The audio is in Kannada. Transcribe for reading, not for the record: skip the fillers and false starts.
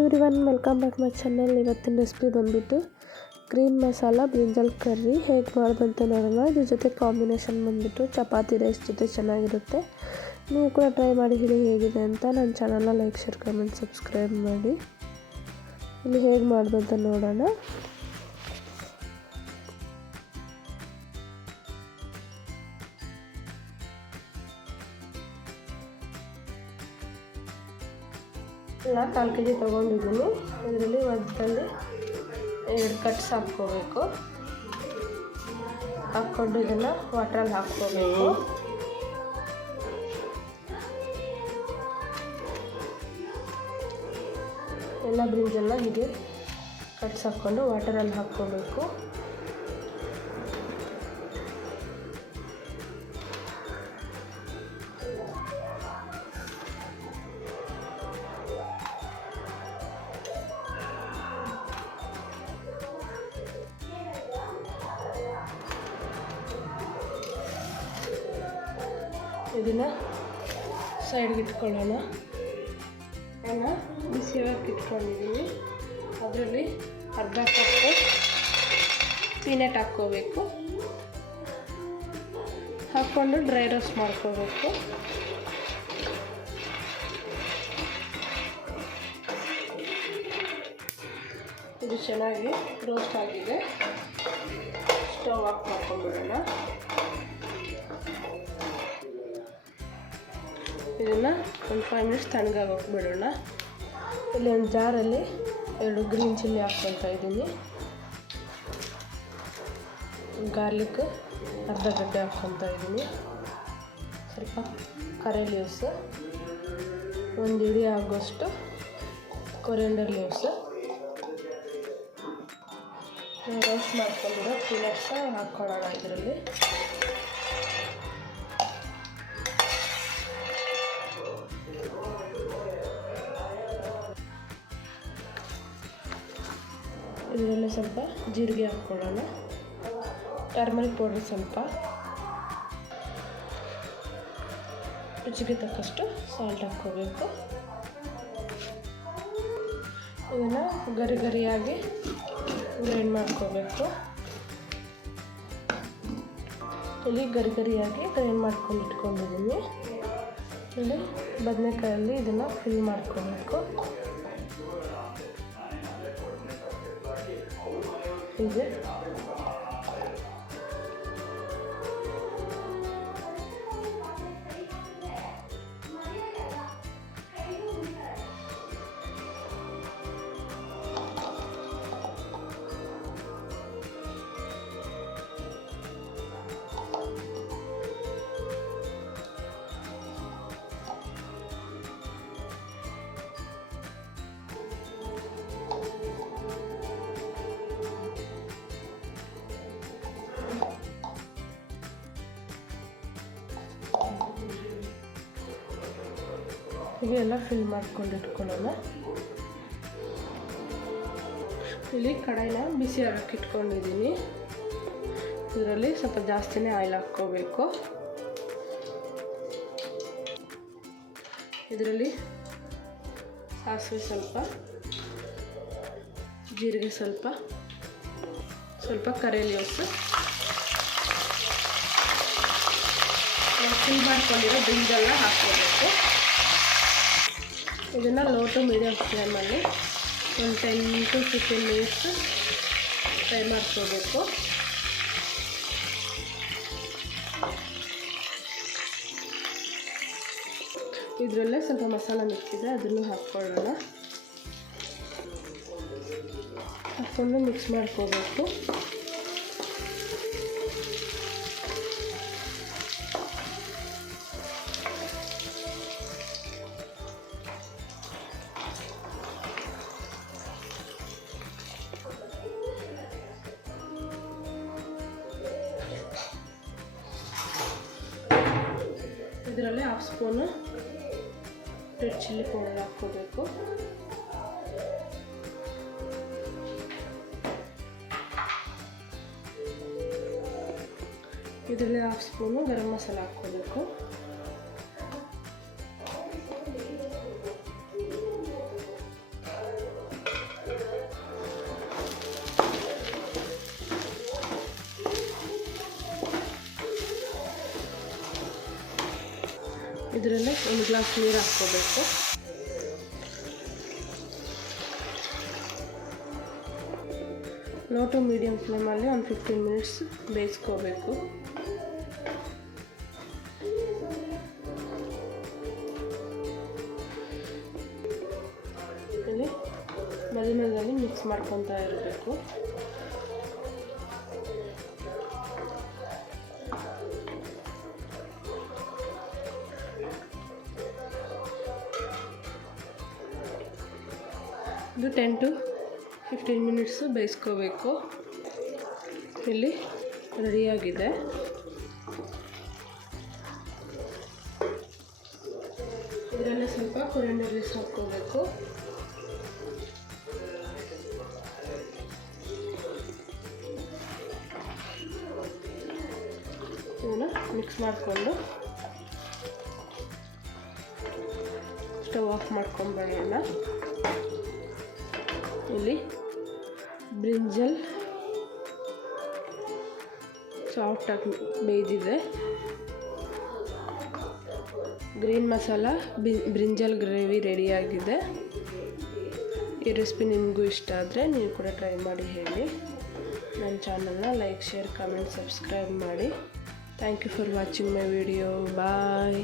Everyone, welcome back my channel. ಇವತ್ತಿನ ರೆಸಿಪಿ ಬಂದುಬಿಟ್ಟು ಗ್ರೀನ್ ಮಸಾಲ ಬ್ರಿಂಜಾಲ್ ಕರ್ರಿ ಹೇಗೆ ಮಾಡೋದಂತ ನೋಡೋಣ. ಇದ್ರ ಜೊತೆ ಕಾಂಬಿನೇಷನ್ ಬಂದುಬಿಟ್ಟು ಚಪಾತಿ ರೈಸ್ ಜೊತೆ ಚೆನ್ನಾಗಿರುತ್ತೆ. ನೀವು ಕೂಡ ಟ್ರೈ ಮಾಡಿ ಹೇಳಿ ಹೇಗಿದೆ ಅಂತ. ನನ್ನ ಚಾನಲ್ನ ಲೈಕ್, ಶೇರ್, ಕಮೆಂಟ್, ಸಬ್ಸ್ಕ್ರೈಬ್ ಮಾಡಿ. ಇಲ್ಲಿ ಹೇಗೆ ಮಾಡೋದಂತ ನೋಡೋಣ. ನಾನು 4 kg ತೊಗೊಂಡಿದ್ದೀನಿ. ಇದರಲ್ಲಿ ಮಧ್ಯದಲ್ಲಿ 2 ಕಟ್ಸ್ ಹಾಕ್ಕೋಬೇಕು. ಹಾಕ್ಕೊಂಡು ಇದನ್ನು ವಾಟ್ರಲ್ಲಿ ಹಾಕ್ಕೋಬೇಕು. ಎಲ್ಲ ಬ್ರಿಂಜೆಲ್ಲ ಹೀಗೆ ಕಟ್ಸ್ ಹಾಕ್ಕೊಂಡು ವಾಟರಲ್ಲಿ ಹಾಕ್ಕೋಬೇಕು. ಇದನ್ನು ಸೈಡ್ಗೆ ಇಟ್ಕೊಳ್ಳೋಣ. ನಾನು ಬಿಸಿಯಾಗಿ ಇಟ್ಕೊಂಡಿದ್ದೀನಿ. ಅದರಲ್ಲಿ ಅರ್ಧ ಕಪ್ ಪೀನಟ್ ಹಾಕ್ಕೋಬೇಕು. ಹಾಕ್ಕೊಂಡು ಡ್ರೈ ರೋಸ್ಟ್ ಮಾಡ್ಕೋಬೇಕು. ಇದು ಚೆನ್ನಾಗಿ ರೋಸ್ಟ್ ಆಗಿದೆ. ಸ್ಟವ್ ಆಫ್ ಮಾಡ್ಕೊಂಡ್ಬಿಡೋಣ. ಇದನ್ನು ಒಂದು 5 ಮಿನಿಟ್ಸ್ ತಣ್ಣಗಾಗೋಕೆ ಬಿಡೋಣ. ಇಲ್ಲಿ ಒಂದು ಜಾರಲ್ಲಿ 2 ಗ್ರೀನ್ ಚಿಲ್ಲಿ ಹಾಕ್ಕೊಳ್ತಾ ಇದ್ದೀನಿ. ಗಾರ್ಲಿಕ್ ಅರ್ಧ ಗಡ್ಡೆ ಹಾಕ್ಕೊಳ್ತಾ ಇದ್ದೀನಿ. ಸ್ವಲ್ಪ ಕರಿ ಲೀವ್ಸ್, 1 ಹಿಡಿ ಆಗೋಷ್ಟು ಕೊರಿಯಂಡರ್ ಲೀವ್ಸ್, ರೋಸ್ಟ್ ಮಾಡ್ಕೊಂಡಿರೋ ಪೀನಟ್ಸ ಹಾಕ್ಕೊಳ್ಳೋಣ ಇದರಲ್ಲಿ. ಇದರಲ್ಲಿ ಸ್ವಲ್ಪ ಜೀರಿಗೆ ಹಾಕ್ಕೊಳ್ಳೋಣ. ಟರ್ಮರಿಕ್ ಪೌಡರ್ ಸ್ವಲ್ಪ, ರುಚಿಗೆ ತಕ್ಕಷ್ಟು ಸಾಲ್ಟ್ ಹಾಕ್ಕೋಬೇಕು. ಇದನ್ನು ಗರಿ ಗರಿಯಾಗಿ ಗ್ರೈಂಡ್ ಮಾಡ್ಕೋಬೇಕು. ಇಲ್ಲಿ ಗರಿ ಗರಿಯಾಗಿ ಗ್ರೈಂಡ್ ಮಾಡ್ಕೊಂಡು ಇಟ್ಕೊಂಡಿದ್ದೀನಿ. ಇಲ್ಲಿ ಬದನೆಕಾಯಲ್ಲಿ ಇದನ್ನು ಫಿಲ್ ಮಾಡ್ಕೋಬೇಕು. ಹೀಗೆ ಹೀಗೆಲ್ಲ ಫಿಲ್ ಮಾಡ್ಕೊಂಡು ಇಟ್ಕೊಳ್ಳೋಣ. ಇಲ್ಲಿ ಕಡಾಯಿನ ಬಿಸಿ ಆಗಕ್ಕೆ ಇಟ್ಕೊಂಡಿದ್ದೀನಿ. ಇದರಲ್ಲಿ ಸ್ವಲ್ಪ ಜಾಸ್ತಿನೇ ಆಯಿಲ್ ಹಾಕ್ಕೋಬೇಕು. ಇದರಲ್ಲಿ ಸಾಸಿವೆ ಸ್ವಲ್ಪ, ಜೀರಿಗೆ ಸ್ವಲ್ಪ, ಸ್ವಲ್ಪ ಕರಿ ಲೀವ್ಸ್, ಫಿಲ್ ಮಾಡ್ಕೊಂಡಿರೋ ಬ್ರಿಂಜಾಲ್ನ ಹಾಕ್ಕೋಬೇಕು. ಇದನ್ನು ಲೋ ಟು ಮೀಡಿಯಮ್ ಫ್ಲೇಮಲ್ಲಿ ಒಂದು 10 to 15 ಮಿನಿಟ್ಸ್ ಫ್ರೈ ಮಾಡ್ಕೋಬೇಕು. ಇದರಲ್ಲೇ ಸ್ವಲ್ಪ ಮಸಾಲ ಮಿಕ್ಕಿದೆ, ಅದನ್ನು ಹಾಕ್ಕೊಳ್ಳೋಣ. ಹಾಕ್ಕೊಂಡು ಮಿಕ್ಸ್ ಮಾಡ್ಕೋಬೇಕು. ಇದರಲ್ಲಿ 1/2 ಸ್ಪೂನು ರೆಡ್ ಚಿಲ್ಲಿ ಪೌಡರ್ ಹಾಕ್ಕೋಬೇಕು. ಇದರಲ್ಲಿ 1/2 ಸ್ಪೂನು ಗರಂ ಮಸಾಲ ಹಾಕ್ಕೋಬೇಕು. ಇದರಲ್ಲೇ ಒಂದು ಗ್ಲಾಸ್ ನೀರು ಹಾಕ್ಕೋಬೇಕು. ಲೋ ಟು ಮೀಡಿಯಮ್ ಫ್ಲೇಮಲ್ಲಿ ಒಂದು 15 ಮಿನಿಟ್ಸ್ ಬೇಯಿಸ್ಕೋಬೇಕು. ಇಲ್ಲಿ ಮಧ್ಯದಲ್ಲಿ ಮಿಕ್ಸ್ ಮಾಡ್ಕೊತಾ ಇರಬೇಕು. ಇದು 10 to 15 ಮಿನಿಟ್ಸು ಬೇಯಿಸ್ಕೋಬೇಕು. ಇಲ್ಲಿ ರೆಡಿಯಾಗಿದೆ. ಇದರಲ್ಲೇ ಸ್ವಲ್ಪ ಕೊರಿಯಂಡರ್ ಲೀವ್ಸ್ ಹಾಕ್ಕೋಬೇಕು. ಇದನ್ನು ಮಿಕ್ಸ್ ಮಾಡಿಕೊಂಡು ಸ್ಟವ್ ಆಫ್ ಮಾಡ್ಕೊಂಡ್ಬರೋಣ. ಇಲ್ಲಿ ಬ್ರಿಂಜಲ್ ಸಾಫ್ಟಾಗಿ ಬೇಯ್ದಿದೆ. ಗ್ರೀನ್ ಮಸಾಲ ಬ್ರಿಂಜಲ್ ಗ್ರೇವಿ ರೆಡಿಯಾಗಿದೆ. ಈ ರೆಸಿಪಿ ನಿಮಗೂ ಇಷ್ಟ ಆದರೆ ನೀವು ಕೂಡ ಟ್ರೈ ಮಾಡಿ ಹೇಳಿ. ನನ್ನ ಚಾನಲ್ನ ಲೈಕ್, ಶೇರ್, ಕಮೆಂಟ್, ಸಬ್ಸ್ಕ್ರೈಬ್ ಮಾಡಿ. Thank you for watching my video. Bye.